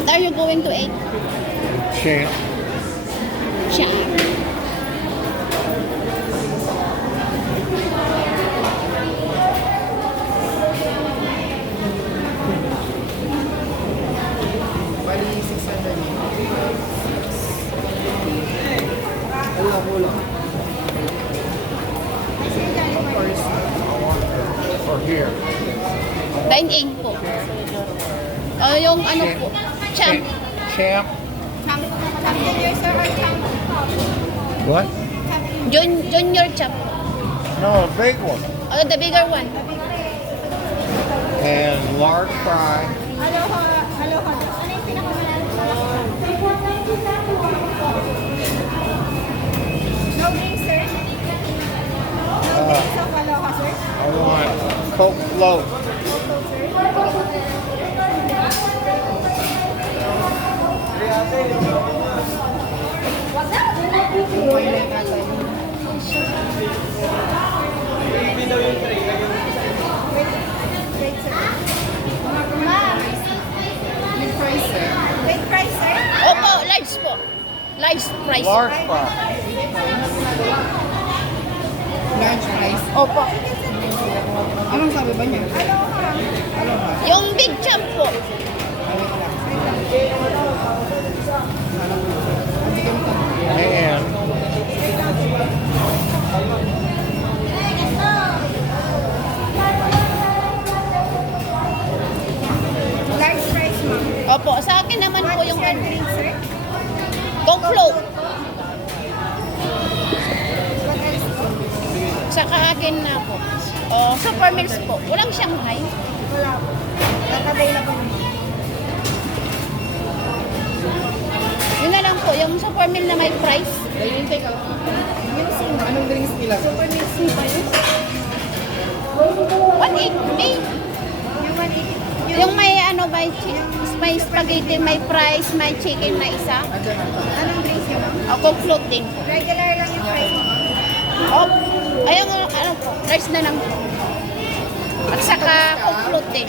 What are you going to eat? Champ. Siya. Bali, 600 yun. Kulang. Or here. Dine-in po. Yung ano po, champ. Champ. What? Junior champ. No, a big one. Oh, the bigger one. And large fry. Aloha. Ano yung pinakamalaki? No drinks, sir? No drinks of aloha, sir? I want Coke float. Wait, sir. Ma'am. Big price, sir. Big price, sir? Opo, large po. Large price. Large fry. Large price. Opo. Anong sabi ba niya? Aloha. Yung big champ po. And Large price, ma'am. Opo, sa akin naman po yung Your ano, drink, sir? Coke float. What else po? Saka akin na po. Oh, super meals po. Walang Shanghai. Wala po. Not available, ma'am. Yun na lang po, yung super meal na may price. Dahil yung take out. Yung sino? Anong drinks nila? Super mix ba yun? 180. Yung 180. Yung may ano ba, may spaghetti, may fries, may chicken na isa. Anong drinks yun, ma'am? O, Coke float din po. Regular lang yung price, ma'am. Oh, ayun, ano po, rice na lang po. At saka Coke float din.